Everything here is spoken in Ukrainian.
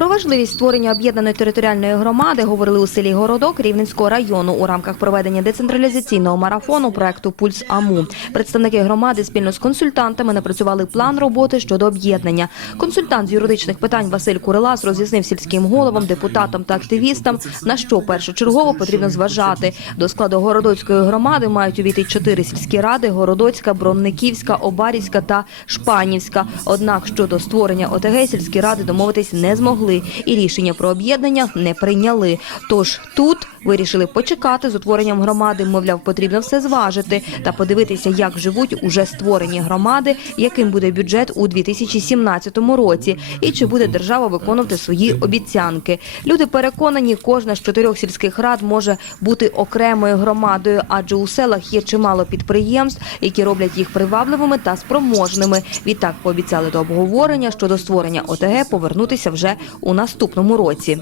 Про важливість створення об'єднаної територіальної громади говорили у селі Городок Рівненського району у рамках проведення децентралізаційного марафону проекту Пульс АМУ. Представники громади спільно з консультантами напрацювали план роботи щодо об'єднання. Консультант з юридичних питань Василь Курилас роз'яснив сільським головам, депутатам та активістам, на що першочергово потрібно зважати. До складу Городоцької громади мають увійти чотири сільські ради: Городоцька, Бронниківська, Обарівська та Шпанівська. Однак щодо створення ОТГ сільські ради домовитись не змогли і рішення про об'єднання не прийняли. Тож тут вирішили почекати з утворенням громади. Мовляв, потрібно все зважити та подивитися, як живуть уже створені громади, яким буде бюджет у 2017 році, і чи буде держава виконувати свої обіцянки. Люди переконані, кожна з чотирьох сільських рад може бути окремою громадою, адже у селах є чимало підприємств, які роблять їх привабливими та спроможними. Відтак пообіцяли до обговорення щодо створення ОТГ повернутися вже у наступному році.